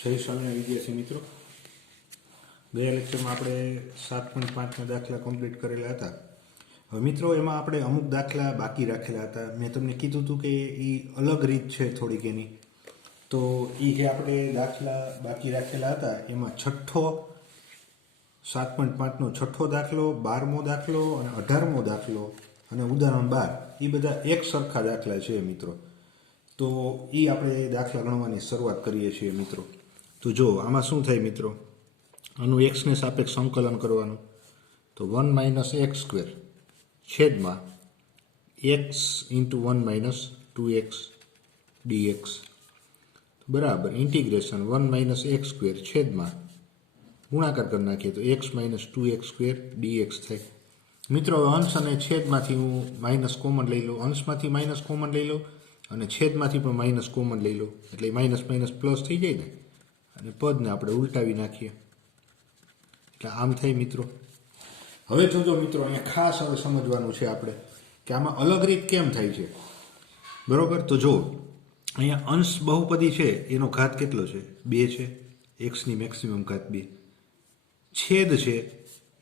જય સ્વામિનારાયણ વિદ્યાર્થી મિત્રો, ગયા લેક્ચરમાં આપણે 7.5ના દાખલા કમ્પ્લીટ કરેલા હતા. હવે મિત્રો એમાં આપણે અમુક દાખલા બાકી રાખેલા હતા. મેં તમને કીધું હતું કે એ અલગ રીત છે થોડીક એની. તો એ જે આપણે દાખલા બાકી રાખેલા હતા એમાં 7.5નો છઠ્ઠો દાખલો, 12મો દાખલો અને 18મો દાખલો અને ઉદાહરણ 12 એ બધા એક સરખા દાખલા છે મિત્રો. તો એ આપણે દાખલા ગણવાની શરૂઆત કરીએ છીએ મિત્રો. તો જો આમાં શું થાય મિત્રો, આનું એક્સને સાપેક્ષ સંકલન કરવાનું. તો 1 - x² છેદમાં x × 1 - 2x dx બરાબર ઇન્ટિગ્રેશન 1 - x² છેદમાં ગુણાકાર કરી નાખીએ તો x - 2x² dx થાય. મિત્રો હવે અંશ અને છેદમાંથી હું માઇનસ કોમન લઈ લઉં, અંશમાંથી માઇનસ કોમન લઈ લઉં અને છેદમાંથી પણ માઇનસ કોમન લઈ લઉં, એટલે માઇનસ માઇનસ પ્લસ થઈ જાય ને. અને પદને આપણે ઉલટાવી નાખીએ એટલે આમ થાય મિત્રો. હવે જોજો મિત્રો, અહીંયા ખાસ હવે સમજવાનું છે આપણે કે આમાં અલગ રીત કેમ થાય છે, બરોબર. તો જો અહીંયા અંશ બહુપદી છે એનો ઘાત કેટલો છે, 2 છે, એક્સની મેક્સિમમ ઘાત 2. છેદ છે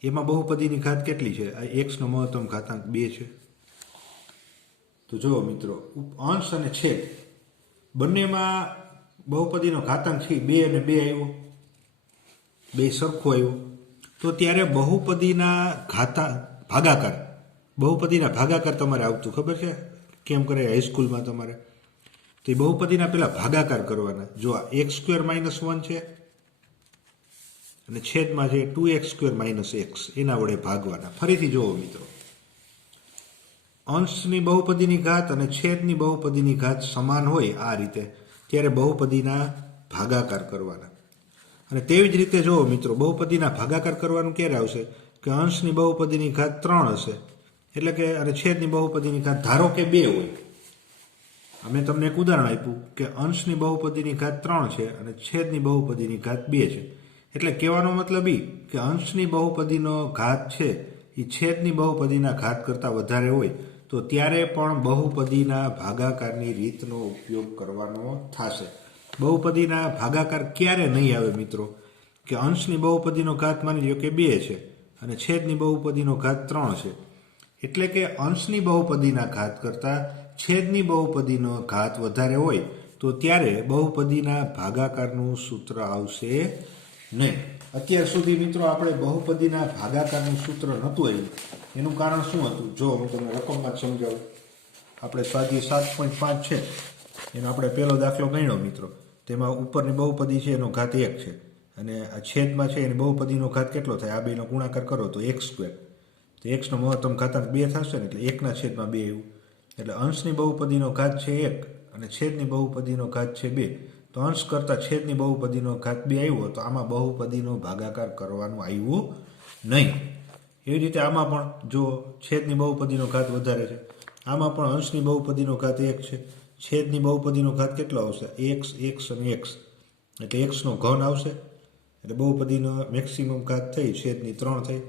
એમાં બહુપદીની ઘાત કેટલી છે, આ એક્સનો મહત્તમ ઘાતાંક 2 છે. તો જુઓ મિત્રો, અંશ અને છેદ બંનેમાં બહુપદીનો ઘાતાંક છે 2 અને 2 આવ્યો, 2 સરખો આવ્યો. તો ત્યારે બહુપદીના ભાગાકાર તમારે આવતું ખબર છે કેમ કરે હાઈસ્કૂલમાં તમારે. તો એ બહુપદીના પેલા ભાગાકાર કરવાના. જો આ x² - 1 છે અને છેદમાં છે 2x² - x, એના વડે ભાગવાના. ફરીથી જુઓ મિત્રો, અંશની બહુપદીની ઘાત અને છેદની બહુપદીની ઘાત સમાન હોય આ રીતે, ત્યારે બહુપદીના ભાગાકાર કરવાના. અને તેવી જ રીતે જુઓ મિત્રો, બહુપદીના ભાગાકાર કરવાનું ક્યારે આવશે કે અંશની બહુપદીની ઘાત 3 હશે, એટલે કે અને છેદની બહુપદીની ઘાત ધારો કે 2 હોય. અમે તમને એક ઉદાહરણ આપ્યું કે અંશની બહુપદીની ઘાત 3 છે અને છેદની બહુપદીની ઘાત 2 છે. એટલે કહેવાનો મતલબ એ કે અંશની બહુપદીનો ઘાત છે એ છેદની બહુપદીના ઘાત કરતાં વધારે હોય તો ત્યારે પણ બહુપદીના ભાગાકારની રીતનો ઉપયોગ કરવાનો થશે. બહુપદીના ભાગાકાર ક્યારે નહીં આવે મિત્રો, કે અંશની બહુપદીનો ઘાત માની લો કે 2 છે અને છેદની બહુપદીનો ઘાત 3 છે. એટલે કે અંશની બહુપદીના ઘાત કરતાં છેદની બહુપદીનો ઘાત વધારે હોય તો ત્યારે બહુપદીના ભાગાકારનું સૂત્ર આવશે નહીં. અત્યાર સુધી મિત્રો આપણે બહુપદીના ભાગાકારનું સૂત્ર નહોતું આવ્યું. એનું કારણ શું હતું, જો હું તમને રકમમાં જ સમજાવું. આપણે સ્વાધ્યાય 7.5 છે એનો આપણે પહેલો દાખલો ગણ્યો મિત્રો. તેમાં ઉપરની બહુપદી છે એનો ઘાત 1 છે અને આ છેદમાં છે એની બહુપદીનો ઘાત કેટલો થાય, આ બેનો ગુણાકાર કરો તો x². તો એક્સનો મહત્તમ ઘાતાંક 2 થશે ને, એટલે 1/2 આવ્યું. એટલે અંશની બહુપદીનો ઘાત છે 1 અને છેદની બહુપદીનો ઘાત છે 2. તો અંશ કરતાં છેદની બહુપદીનો ઘાત 2 આવ્યો, તો આમાં બહુપદીનો ભાગાકાર કરવાનું આવ્યું નહીં. એવી રીતે આમાં પણ જો છેદની બહુપદીનો ઘાત વધારે છે, આમાં પણ અંશની બહુપદીનો ઘાત 1 છે, છેદની બહુપદીનો ઘાત કેટલો આવશે, x અને x, એટલે xનો ઘન આવશે. એટલે બહુપદીનો મેક્સિમમ ઘાત થઈ છેદની 3 થઈ.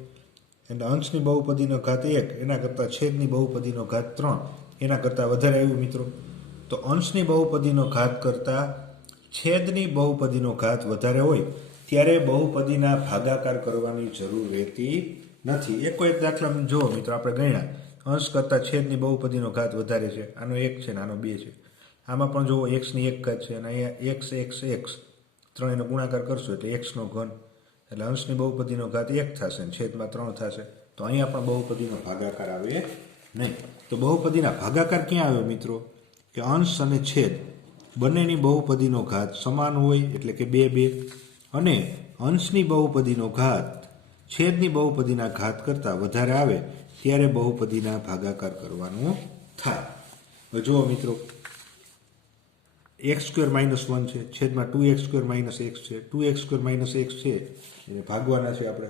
એટલે અંશની બહુપદીનો ઘાત 1 એના કરતાં છેદની બહુપદીનો ઘાત 3 એના કરતાં વધારે આવ્યું મિત્રો. તો અંશની બહુપદીનો ઘાત કરતાં છેદની બહુપદીનો ઘાત વધારે હોય ત્યારે બહુપદીના ભાગાકાર કરવાની જરૂર રહેતી નથી. એક દાખલા જુઓ મિત્રો, આપણે ગણ્યા અંશ કરતાં છેદની બહુપદીનો ઘાત વધારે છે, આનો 1 છે ને આનો 2 છે. આમાં પણ જુઓ xની 1 ઘાત છે અને અહીંયા x ત્રણેયનો ગુણાકાર કરશો એટલે xનો ઘન, એટલે અંશની બહુપદીનો ઘાત 1 થશે ને છેદમાં 3 થશે. તો અહીંયા પણ બહુપદીનો ભાગાકાર આવે નહીં. તો બહુપદીના ભાગાકાર ક્યાં આવ્યો મિત્રો, કે અંશ અને છેદ બંનેની બહુપદીનો ઘાત સમાન હોય, એટલે કે 2 અને અંશની બહુપદીનો ઘાત છેદની બહુપદીના ઘાત કરતાં વધારે આવે ત્યારે બહુપદીના ભાગાકાર કરવાનું થાય. હવે જુઓ મિત્રો, x² - 1 છે છેદમાં 2x² - x છે, 2x² - x છે એને ભાગવાના છે આપણે.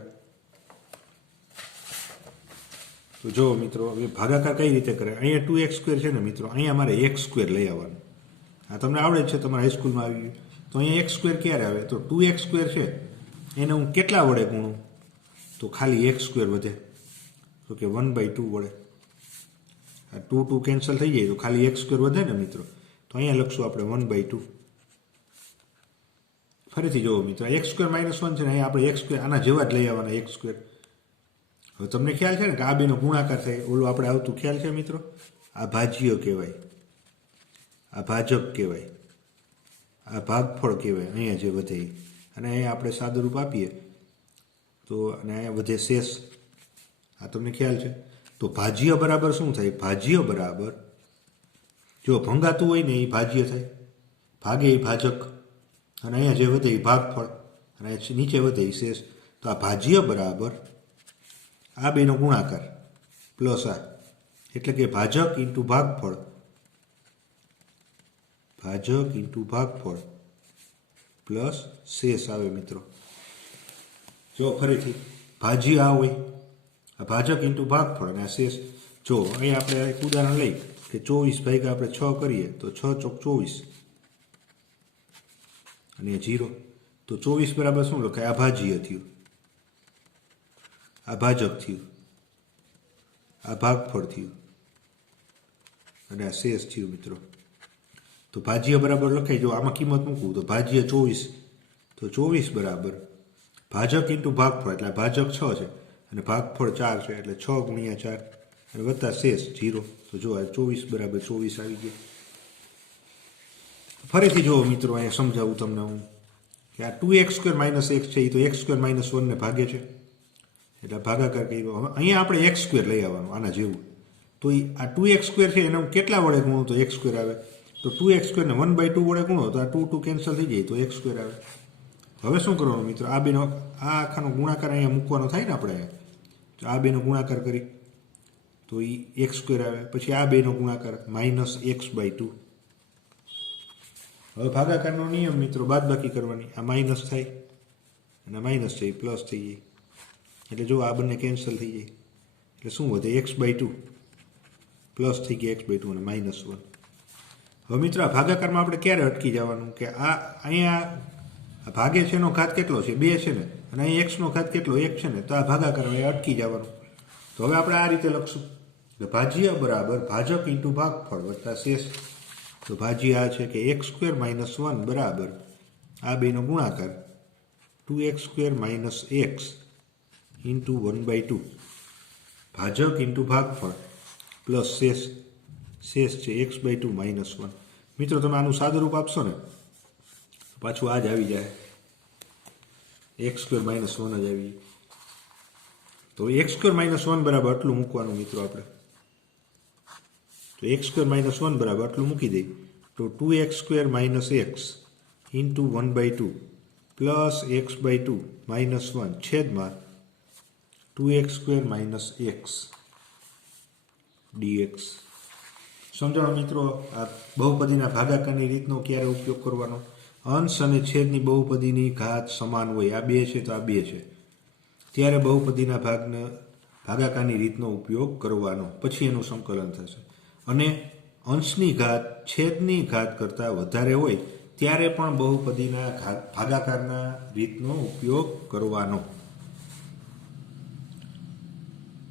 તો જુઓ મિત્રો, હવે ભાગાકાર કઈ રીતે કરે, અહીંયા 2x² છે ને મિત્રો, અહીંયા મારે x² લઈ આવવાનું. આ તમને આવડે છે, તમારા હાઈસ્કૂલમાં આવી ગયું. તો અહીંયા x² ક્યારે આવે, તો 2x² છે એને હું કેટલા વડે ગુણું, તો ખાલી x² વધે, તો કે 1/2 વડે. આ 2 કેન્સલ થઈ જાય તો ખાલી x² વધે ને મિત્રો. તો અહીંયા લખશું આપણે 1/2. ફરીથી જુઓ મિત્રો, એક્સ સ્ક્વેર માઇનસ વન છે ને, અહીંયા આપણે એક્સ સ્ક્વેર આના જેવા જ લઈ આવવાના એક્સ સ્ક્વેર. હવે તમને ખ્યાલ છે ને કે આ બેનો ગુણાકાર થાય, ઓલું આપણે આવતું ખ્યાલ છે મિત્રો? આ ભાજ્ય કહેવાય, આ ભાજક કહેવાય, આ ભાગફળ કહેવાય, અહીંયા જે વધે એ. અને અહીંયા આપણે સાદુરૂપ આપીએ તો, અને અહીંયા વધે શેષ. આ તમને ખ્યાલ છે? તો ભાજ્ય બરાબર શું થાય? ભાજ્ય બરાબર, જો ભંગાતું હોય ને એ ભાજ્ય થાય, ભાગે એ ભાજક, અને અહીંયા જે વધે એ ભાગફળ, અને નીચે વધે એ શેષ. તો આ ભાજ્ય બરાબર આ બેનો ગુણાકાર પ્લસ આ, એટલે કે ભાજક ઇન્ટુ ભાગફળ, ભાજક ઇન્ટુ ભાગફળ પ્લસ શેષ આવે મિત્રો. જો ફરીથી ભાજ્ય આ હોય, આ ભાજક ઇન્ટુ ભાગફળ અને આ શેષ. જો અહીંયા આપણે એક ઉદાહરણ લઈ કે 24 ભાગ્યા આપણે 6 કરીએ તો 6 ચોક 24 અને 0. તો 24 બરાબર શું લખાય? આ ભાજ્ય થયું, આ ભાજક થયું, આ ભાગફળ થયું અને આ શેષ થયું મિત્રો. તો ભાજ્ય બરાબર લખાય, જો આમાં કિંમત મૂકવું તો ભાજ્ય 24, તો 24 બરાબર ભાજક ઇન્ટુ ભાગફળ, એટલે ભાજક 6 છે અને ભાગફળ 4 છે, એટલે 6 ગુણ્યા 4 અને વત્તા શેષ 0. તો જો આ 24 બરાબર 24 આવી ગયા. ફરીથી જુઓ મિત્રો, અહીંયા સમજાવું તમને હું કે આ 2x² માઇનસ x છે, એ તો x² માઇનસ 1 ને ભાગે છે, એટલે ભાગાકાર કર્યો. હવે અહીંયા આપણે x² લઈ આવવાનું આના જેવું. તો આ 2x² છે એને કેટલા વડે ગુણો તો x² આવે? તો 2x² ને 1/2 વડે ગુણો તો આ 2 2 કેન્સલ થઈ જાય તો x² આવે. હવે શું કરવાનું મિત્રો? આ બેનો આ આખાનો ગુણાકાર અહીંયા મૂકવાનો થાય ને આપણે, તો આ બેનો ગુણાકાર કરી તો એ x² આવે. પછી આ બેનો ગુણાકાર -x/2. હવે ભાગાકારનો નિયમ મિત્રો, બાદબાકી કરવાની. આ માઇનસ થાય અને માઇનસ થઈ પ્લસ થઈ જાય, એટલે જો આ બંને કેન્સલ થઈ જાય, એટલે શું વધે? x/2 પ્લસ થઈ ગયા x/2 અને -1. હવે મિત્રો આ ભાગાકારમાં આપણે ક્યારે અટકી જવાનું કે આ અહીંયા ભાગે છે એનો ઘાત કેટલો છે? 2 છે ને, અને અહીં x નો ઘાત કેટલો? 1 છે ને. તો આ ભાગાકારમાં અટકી જવાનું. તો હવે આપણે આ રીતે લખશું કે ભાજ્ય બરાબર ભાજક ઇન્ટુ ભાગફળ વત્તા શેષ. તો ભાજ્ય આ છે કે x² માઇનસ 1 બરાબર આ બેનો ગુણાકાર 2x² માઇનસ x ઇન્ટુ 1/2 ભાજક ઇન્ટુ ભાગફળ પ્લસ શેષ છે x/2 માઇનસ 1. મિત્રો તમે આનું સાદુરૂપ આપશો ને પાછું આ જ આવી જાય, x² માઇનસ 1 જ આવી. તો x² માઇનસ 1 બરાબર આટલું મૂકવાનું મિત્રો આપણે. તો x² માઇનસ 1 બરાબર આટલું મૂકી દઈએ તો 2x² minus x into 1/2 plus x/2 minus 1 છેદમાં 2x² માઇનસ x dx. સમજાણો મિત્રો? આ બહુપદીના ભાગાકારની રીતનો ક્યારે ઉપયોગ કરવાનો? અંશ અને છેદની બહુપદીની ઘાત સમાન હોય, આ 2 છે તો આ 2 છે, ત્યારે બહુપદીના ભાગાકારની રીતનો ઉપયોગ કરવાનો. પછી એનું સંકલન થશે. અને અંશની ઘાત છેદની ઘાત કરતાં વધારે હોય ત્યારે પણ બહુપદીના ભાગાકારના રીતનો ઉપયોગ કરવાનો.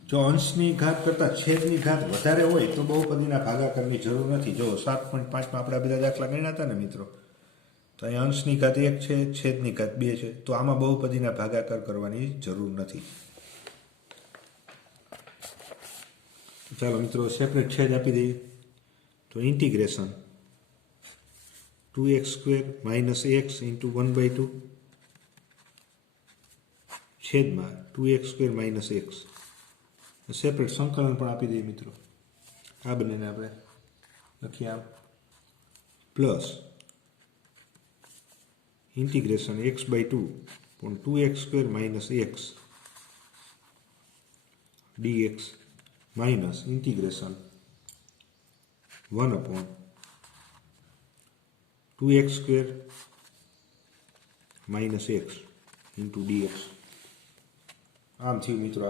જો અંશની ઘાત કરતાં છેદની ઘાત વધારે હોય તો બહુપદીના ભાગાકારની જરૂર નથી. જો 7.5માં આપણે બધા દાખલા ગણ્યા હતા ને મિત્રો, તો અહીંયા અંશની ઘાત 1 છે, છેદની ઘાત 2 છે, તો આમાં બહુપદીના ભાગાકાર કરવાની જરૂર નથી. ચાલો મિત્રો સેપરેટ છેદ આપી દઈએ. તો integration 2x² minus x into 1/2 છેદમાં 2x² માઇનસ x. સેપરેટ સંકલન પણ આપી દઈએ મિત્રો. આ બંનેને આપણે લખીએ આમ પ્લસ ઇન્ટિગ્રેશન x/2 પણ 2x² minus x dx minus integration 1/2x² minus x into dx. આમ થયું મિત્રો.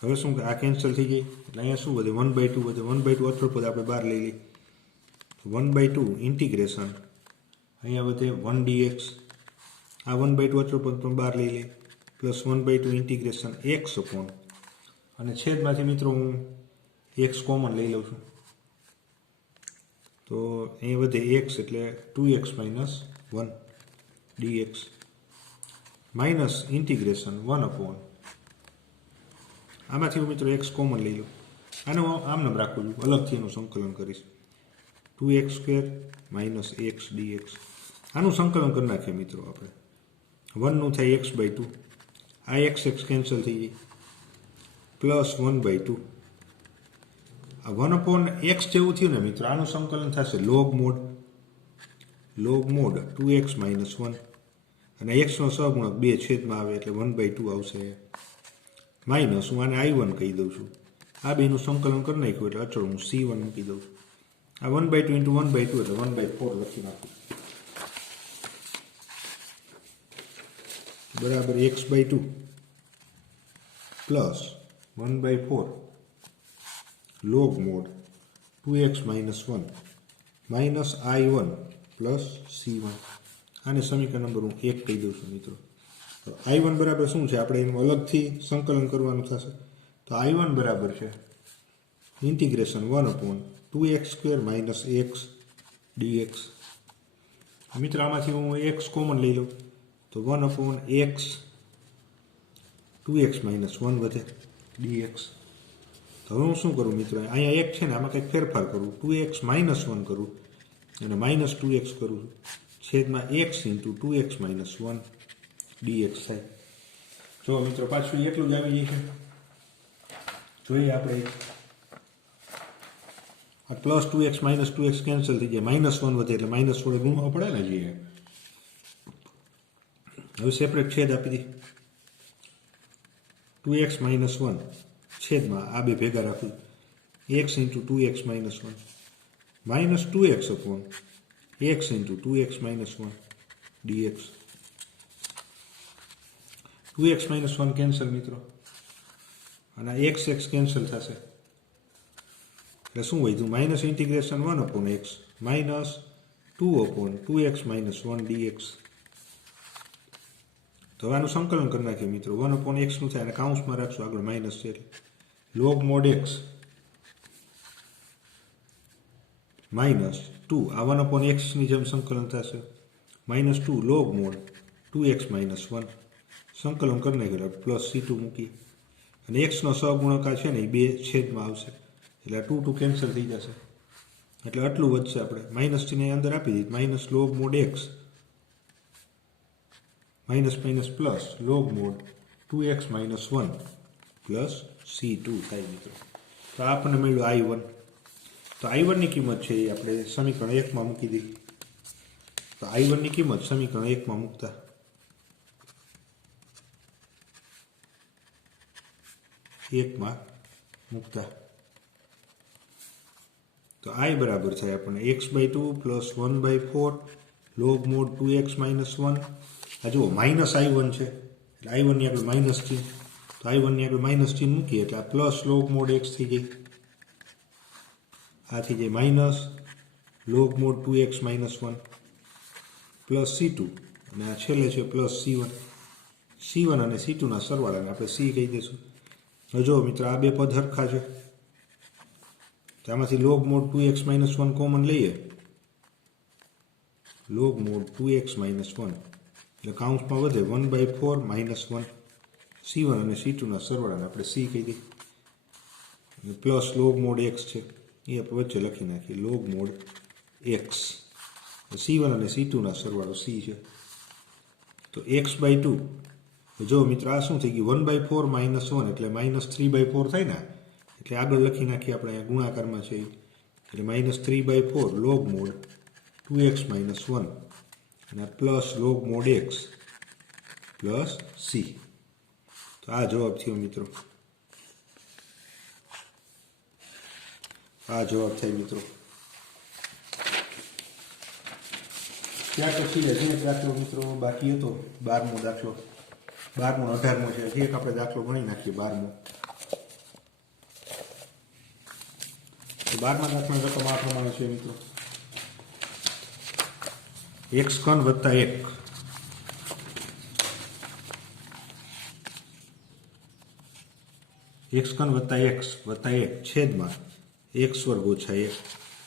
હવે શું આ કેન્સલ થઈ જાય એટલે અહીંયા શું વધે? 1/2 વધે. 1/2 અચળ પદ આપણે બહાર લઈ લઈએ. 1/2 ઇન્ટિગ્રેશન અહીંયા વધે 1 dx. આ 1/2 અચળ પદ પણ બહાર લઈ લઈએ પ્લસ 1/2 ઇન્ટિગ્રેશન x અપોન, અને છેદમાંથી મિત્રો હું x કોમન લઈ લઉં છું તો અહીંયા વધે x એટલે 2x minus 1 dx minus integration 1 આમાંથી હું મિત્રો x કોમન લઈ લઉં, આને હું આમને રાખું છું, અલગથી એનું સંકલન કરીશ 2x² માઇનસ x dx. આનું સંકલન કરી નાખીએ મિત્રો આપણે, 1નું થાય x/2, આ x કેન્સલ થઈ જાય, પ્લસ 1/2, આ 1/x જેવું થયું ને મિત્રો, આનું સંકલન થશે log mod 2x માઇનસ 1, અને x નો સહગુણક 2 છેદમાં આવે એટલે 1/2 આવશે, માઇનસ હું આને I1 કહી દઉં છું, આ બેનું સંકલન કરી નાખ્યું એટલે અચળ હું C1 મૂકી દઉં છું, આ 1/2 into 1/2 એટલે 1/4 લખી નાખું, બરાબર x/2 plus 1/4 log mod 2x minus 1 minus I1 plus C1. આને સમીકરણ નંબર હું 1 કહી દઉં છું મિત્રો. I1 બરાબર શું છે, આપણે એનું અલગથી સંકલન કરવાનું થશે, તો I1 બરાબર છે integration 1/2x² minus x dx. મિત્રો આમાંથી હું x કોમન લઈ લઉં તો 1/x 2x માઇનસ 1 વધે dx. તો હવે હું શું કરું મિત્રો, અહીંયા 1 છે ને, આમાં કંઈક ફેરફાર કરું, 2x માઇનસ 1 કરું અને માઇનસ 2x કરું છું, છેદમાં x into 2x minus 1 dx થાય. જો મિત્રો પાછું એટલું જ આવી જાય છે, જોઈએ આપણે, આ plus 2x minus 2x cancel થઈ જાય, માઇનસ 1 વધે એટલે માઇનસ વડે ગુણવા પડે ને જોઈએ. હવે સેપરેટ છેદ આપી દી, 2x માઇનસ 1 છેદમાં આ બે ભેગા રાખું, x into 2x minus 1 minus 2x upon x into 2x minus 1 dx. 2x minus 1 cancel મિત્રો, અને x કેન્સલ થશે એટલે શું વધ્યું, minus integration 1/x minus 2/2x minus 1 dx. તો આનું સંકલન કરી નાખીએ મિત્રો, 1/x નું થાય અને કાઉન્સમાં રાખશું, આગળ માઇનસ છે એટલે log mod x માઇનસ 2, આ 1/x ની જેમ સંકલન થશે, minus 2 log mod 2x minus 1, સંકલન કરી નાખ્યું પ્લસ C2 મૂકી, અને x નો સહગુણક છે ને એ 2 છેદમાં આવશે એટલે 2 કેન્સલ થઈ જશે, એટલે આટલું વધશે, આપણે માઇનસ ચિહ્ન અંદર આપી દીધું, minus log mod x minus minus plus log mod 2x minus 1 plus C2 થાય મિત્રો. તો આપણને મળ્યું I1. તો I1 ની કિંમત છે એ આપણે સમીકરણ 1 માં મૂકી દીધી. તો I1 ની કિંમત સમીકરણ 1 માં મૂકતા તો I બરાબર થાય આપણને x/2 plus 1/4 log mod 2x minus 1. આ જુઓ માઇનસ I1 છે એટલે I1 ની આપણે માઇનસ ચિહ્ન, તો I1 ની આપણે માઇનસ ચિહ્ન મૂકીએ એટલે આ પ્લસ log mod x થઈ ગઈ, આ થઈ જાય minus log mod 2x minus 1 plus C2, અને આ છેલ્લે છે પ્લસ C1 અને C2 ના સરવાળાને આપણે C કહી દઈશું. હવે જો મિત્રો આ બે પદ હરખા છે, તો આમાંથી log mod 2x minus 1 common લઈએ, log mod 2x માઇનસ 1 એટલે કાઉન્સમાં વધે 1/4 માઇનસ 1, C1 અને C2 ના સરવાળાને આપણે C કહી દઈએ, પ્લસ log mod x છે એ આપણે વચ્ચે લખી નાખીએ, log mod x, C1 અને C2 ના સરવાળો C છે, તો x/2. જો મિત્રો આ શું થઈ ગયું, 1/4 માઇનસ 1 એટલે માઇનસ 3/4 થાય ને, એટલે આગળ લખી નાખીએ આપણે, અહીંયા ગુણાકારમાં છે એટલે minus 3/4 log mod 2x minus 1 અને plus log mod x plus C. તો આ જવાબ થયો મિત્રો, આ જવાબ થાય મિત્રો. ત્યાર પછી જે દાખલો મિત્રો બાકી હતો 12મો દાખલો, 12મો 18મો છે, એક આપણે દાખલો ગણી નાખીએ 12મો. તો 12મા દાખલાની રકમ આ પ્રમાણે છે મિત્રો, x ઘન વત્તા 1 x ઘન વત્તા x વત્તા 1 છેદમાં x વર્ગ ઓછા 1.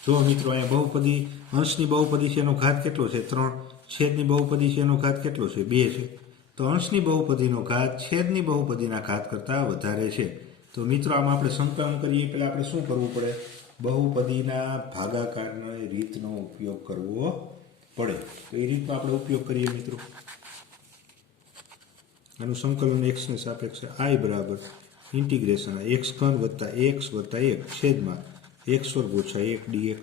જો મિત્રો અહીંયા બહુપદી, અંશની બહુપદી છે, એનો ઘાત કેટલો છે 3, છેદની બહુપદી છે એનો ઘાત કેટલો છે 2 છે. તો અંશની બહુપદીનો ઘાત છેદની બહુપદીના ઘાત કરતાં વધારે છે. તો મિત્રો આમાં આપણે સંકલન કરીએ પહેલાં આપણે શું કરવું પડે? બહુપદીના ભાગાકારની રીતનો ઉપયોગ કરવો પડે. તો એ રીતનો આપણે ઉપયોગ કરીએ મિત્રો. આનું સંકલન x ને સાપેક્ષે I બરાબર ઇન્ટિગ્રેશન x3 વત્તા x વત્તા 1 છેદમાં x વર્ગ ઓછા 1 dx.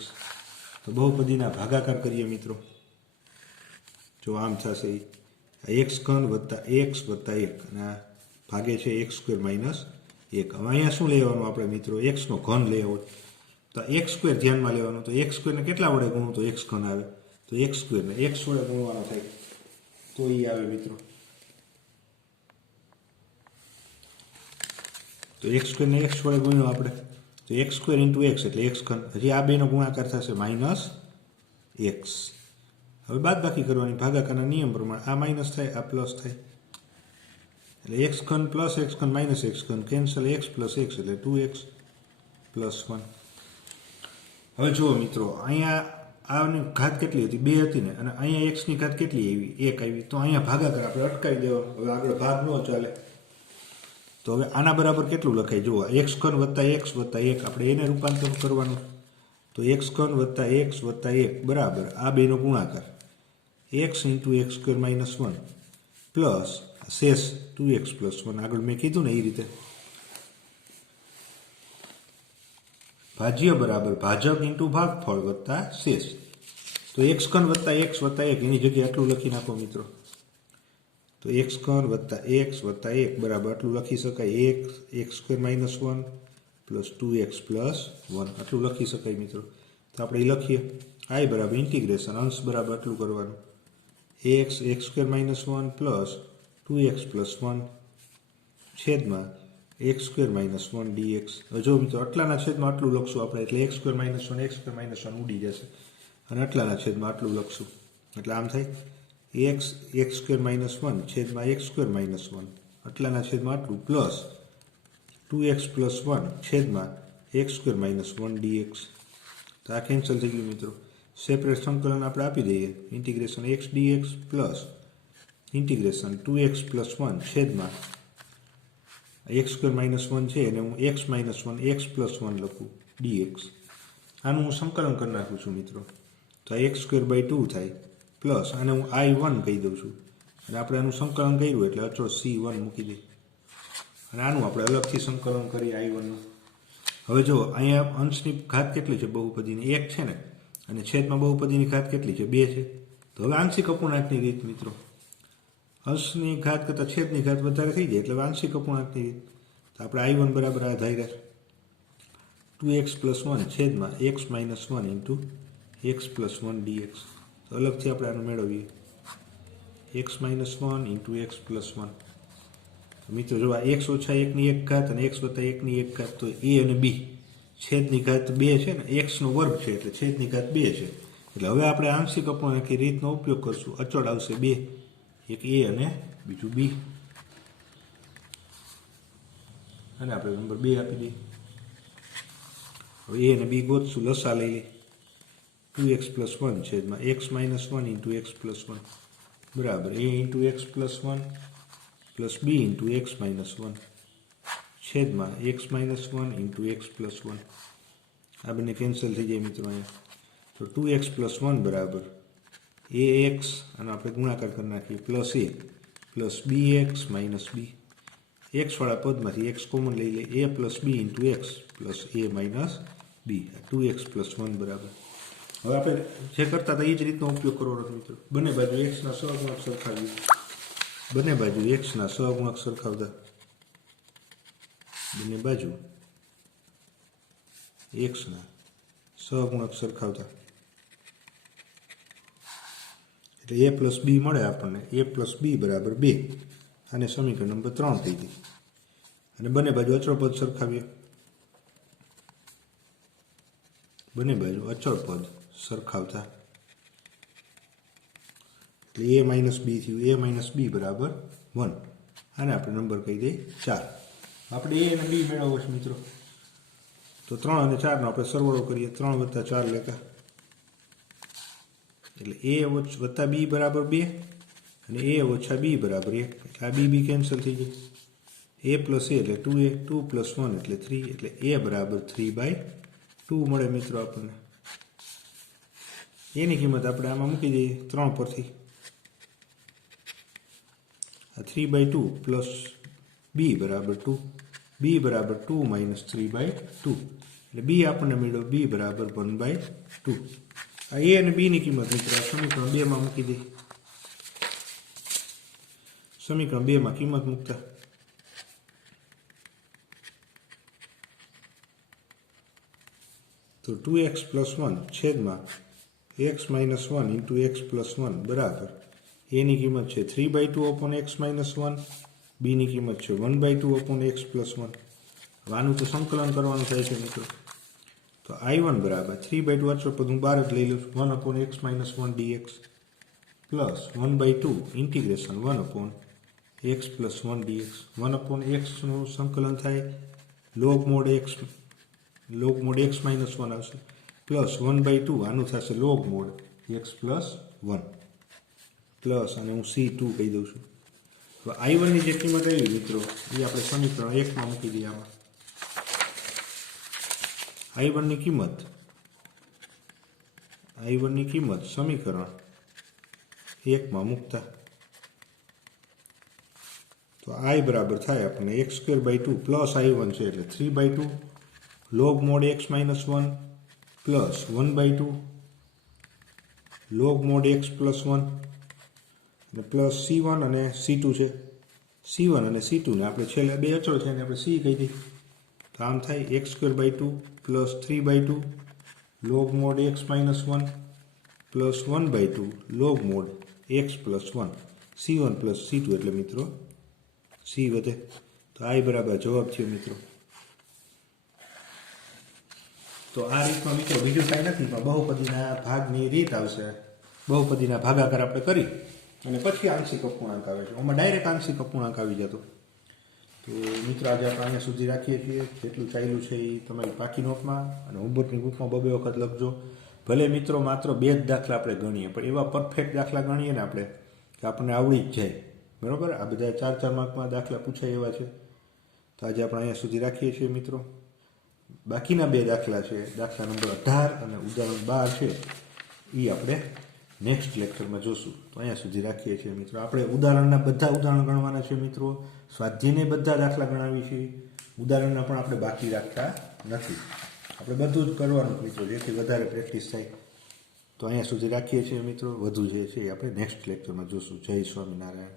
તો બહુપદીના ભાગાકાર કરીએ મિત્રો. જો આમ થશે x3 વત્તા x વત્તા 1 અને આ ભાગે છે x² માઇનસ 1. હવે અહીંયા શું લેવાનું આપણે મિત્રો? x નો ઘન લેવો. તો x² ધ્યાનમાં લેવાનું. તો x² ને કેટલા વડે ગુણું તો x ઘન આવે? તો x² ને x વડે ગુણવાનો થાય તો એ આવે મિત્રો. તો x² ને x વડે ગુણ્યો આપણે તો x² ઇન્ટુ x એટલે x ઘન. હજી આ બેનો ગુણાકાર થશે માઇનસ x. હવે બાદબાકી કરવાની ભાગાકારના નિયમ પ્રમાણે. આ માઇનસ થાય આ પ્લસ થાય એટલે x ઘન પ્લસ x ઘન માઇનસ x ઘન કેન્સલ x પ્લસ x એટલે 2x પ્લસ 1. હવે જુઓ મિત્રો અહીંયા આની ઘાત કેટલી હતી? 2 હતી ને, અને અહીંયા x ની ઘાત કેટલી આવી? 1 આવી. તો અહીંયા ભાગાકાર આપણે અટકાવી દેવાનો. હવે આગળ ભાગ ન ચાલે. તો હવે આના બરાબર કેટલું લખાય? જુઓ x ઘન વત્તા x વત્તા 1 આપણે એને રૂપાંતર કરવાનું. તો x ઘન વત્તા x વત્તા 1 બરાબર આ બેનો ગુણાકાર x into x² minus 1 plus શેષ 2x પ્લસ 1. આગળ મેં કીધું ને એ રીતે ભાજ્ય બરાબર ભાજક ઇન્ટુ ભાગફળ વત્તા શેષ. તો x ઘન વત્તા x વત્તા 1 એની જગ્યાએ આટલું લખી નાખો મિત્રો. તો x ઘન વત્તા x વત્તા 1 બરાબર આટલું લખી શકાય x² minus 1 plus 2x plus 1 આટલું લખી શકાય મિત્રો. તો આપણે એ લખીએ I બરાબર ઇન્ટિગ્રેશન અંશ બરાબર આટલું કરવાનું x² minus 1 plus 2x plus 1 છેદમાં x² માઇનસ 1 dx. હવે જો મિત્રો આટલાના છેદમાં આટલું લખશું આપણે એટલે x² માઇનસ 1 x² માઇનસ 1 ઉડી જશે અને આટલાના છેદમાં આટલું લખશું એટલે આમ થાય x² માઇનસ 1 છેદમાં x² માઇનસ 1 આટલાના છેદમાં આટલું પ્લસ 2x પ્લસ 1 છેદમાં x² માઇનસ 1 dx. તો આ કેન્સલ થઈ ગયું મિત્રો. સેપરેટ સંકલન આપણે આપી દઈએ integration x dx plus integration 2x plus 1 છેદમાં x² માઇનસ 1 છે અને હું x માઇનસ 1 x પ્લસ 1 લખું dx. આનું હું સંકલન કરી નાખું છું મિત્રો. તો આ x² બાય 2 થાય પ્લસ આને હું I1 કહી દઉં છું અને આપણે આનું સંકલન કર્યું એટલે અચળ C1 મૂકી દઈએ અને આનું આપણે અલગથી સંકલન કરીએ I1 નું. હવે જો અહીંયા અંશની ઘાત કેટલી છે બહુપદીની? 1 છે ને, અને છેદમાં બહુપદીની ઘાત કેટલી છે? 2 છે. તો હવે આંશિક અપૂર્ણાંકની રીત મિત્રો. અંશની ઘાત કરતાં છેદની ઘાત વધારે થઈ જાય એટલે આંશિક અપૂર્ણાંકની રીત. તો આપણે I1 બરાબર આ ધાર્યા 2x પ્લસ 1 છેદમાં x minus 1 into x plus 1 dx. તો અલગથી આપણે આનું મેળવીએ x minus 1 into x plus 1. મિત્રો જો આ x ઓછા 1 ની 1 ઘાત અને x વત્તા 1 ની 1 ઘાત તો a અને b છેદની ઘાત 2 છે ને, x નો વર્ગ છે એટલે છેદની ઘાત 2 છે. એટલે હવે આપણે આંશિક અપૂર્ણાંક રીતનો ઉપયોગ કરશું. અચળ આવશે 2, એક a અને બીજું b અને આપણે નંબર 2 આપી દઈએ. હવે a અને b ગોતશું. લસા લઈ લઈએ 2x પ્લસ 1 છેદમાં x minus 1 into x plus 1 બરાબર a into x plus 1 plus b into x minus 1 છેદમાં x minus 1 into x plus 1. આ બંને કેન્સલ થઈ જાય મિત્રો અહીંયા. તો 2x પ્લસ 1 બરાબર ax અને આપણે ગુણાકાર કરી નાખીએ plus a plus bx minus b. x વાળા પદમાંથી x કોમન લઈ લે a plus b into x plus a minus b. 2x plus 1 બરાબર. હવે આપણે જે કરતા હતા એ જ રીતનો ઉપયોગ કરવાનો મિત્રો. બંને બાજુ x ના સહગુણક સરખાવીએ. બંને બાજુ x ના સહગુણક સરખાવતા બંને બાજુ x ના સહગુણક સરખાવતા એટલે a પ્લસ b મળે આપણને. a પ્લસ b બરાબર 2 અને સમીકરણ નંબર 3 થઈ ગઈ. અને બંને બાજુ અચળ પદ સરખાવીએ. બંને બાજુ અચળ પદ સરખાવતા એટલે a માઇનસ b થયું. a માઇનસ b બરાબર 1 અને આપણે નંબર કહી દઈએ 4. આપણે a અને b મેળવવો છે મિત્રો. તો 3 અને 4 નો આપણે સરવાળો કરીએ. 3 વત્તા 4 લેખા એટલે એ વત્તા બી બરાબર 2 અને એ ઓછા બી બરાબર 1 એટલે આ બી કેન્સલ થઈ જાય. એ પ્લસ એ એટલે 2a, 2 પ્લસ 1 એટલે 3 એટલે એ બરાબર 3/2 મળે મિત્રો આપણને. એની કિંમત આપણે આમાં મૂકી દઈએ 3 પરથી. આ 3/2 પ્લસ બી બરાબર 2, બી બરાબર 2 માઇનસ 3/2 એટલે બી આપણને મળ્યો બી બરાબર 1/2. આ એ અને બીની કિંમત મિત્રો સમીકરણ 2માં મૂકી દઈએ. સમીકરણ 2માં કિંમત મૂકતા તો 2x પ્લસ 1 છેદમાં x minus 1 into x plus 1 બરાબર એની કિંમત છે 3/2 અપોન એક્સ માઇનસ 1, બીની કિંમત છે 1/2 અપોન એક્સ પ્લસ 1. આનું તો સંકલન કરવાનું થાય છે મિત્રો. તો I1 બરાબર 3/2 અચળ પદ હું બહાર જ લઈ લઉં છું 1 upon x minus 1 dx plus 1/2 integration 1 upon x plus 1 dx. 1 upon એક્સનું સંકલન થાય લોગ મોડ એક્સ માઇનસ 1 આવશે પ્લસ 1/2 આનું થશે log mode x plus 1 plus અને હું C2 કહી દઉં છું. તો I1 ની જે કિંમત આવી મિત્રો એ આપણે સમીકરણ 1માં મૂકી દઈએ. આમાં I1 ની કિંમત સમીકરણ 1માં મૂકતા તો I બરાબર થાય આપણને x²/2 પ્લસ I1 છે એટલે 3/2 log mode x minus 1 plus 1/2 log mode x plus 1 અને પ્લસ C1 અને C2 છે. C1 અને C2 ને આપણે છેલ્લે બે અચળ છે ને આપણે C કહી દઈએ. તો આમ થાય x²/2 plus 3/2 log mode x minus 1 plus 1/2 log mode x plus 1. C1 plus C2 એટલે મિત્રો C વધે. તો I બરાબર જવાબ થયો મિત્રો. તો આ રીતમાં મિત્રો બીજું કાંઈ નથી પણ બહુપદીના ભાગની રીત આવશે. બહુપદીના ભાગાકાર આપણે કરી અને પછી આંશિક અપૂર્ણાંક આવે છે. આમાં ડાયરેક્ટ આંશિક અપૂર્ણાંક આવી જતો. તો મિત્રો આજે આપણે અહીંયા સુધી રાખીએ છીએ. જેટલું ચાલ્યું છે એ તમારી પાકી નોટમાં અને હોમવર્કની બુકમાં 2 વખત લખજો. ભલે મિત્રો માત્ર 2 જ દાખલા આપણે ગણીએ પણ એવા પરફેક્ટ દાખલા ગણીએ ને આપણે કે આપણને આવડી જ જાય. બરાબર, આ બધા 4-4 માર્કમાં દાખલા પૂછાય એવા છે. તો આજે આપણે અહીંયા સુધી રાખીએ છીએ મિત્રો. બાકીના 2 દાખલા છે, દાખલા નંબર 18 અને ઉદાહરણ 12 છે એ આપણે નેક્સ્ટ લેક્ચરમાં જોશું. તો અહીંયા સુધી રાખીએ છીએ મિત્રો. આપણે ઉદાહરણના બધા ઉદાહરણ ગણવાના છે મિત્રો. સ્વાધ્યાયને બધા દાખલા ગણાવી છે. ઉદાહરણના પણ આપણે બાકી રાખતા નથી. આપણે બધું જ કરવાનું મિત્રો જેથી વધારે પ્રેક્ટિસ થાય. તો અહીંયા સુધી રાખીએ છીએ મિત્રો. વધુ જે છે એ આપણે નેક્સ્ટ લેક્ચરમાં જોશું. જય સ્વામિનારાયણ.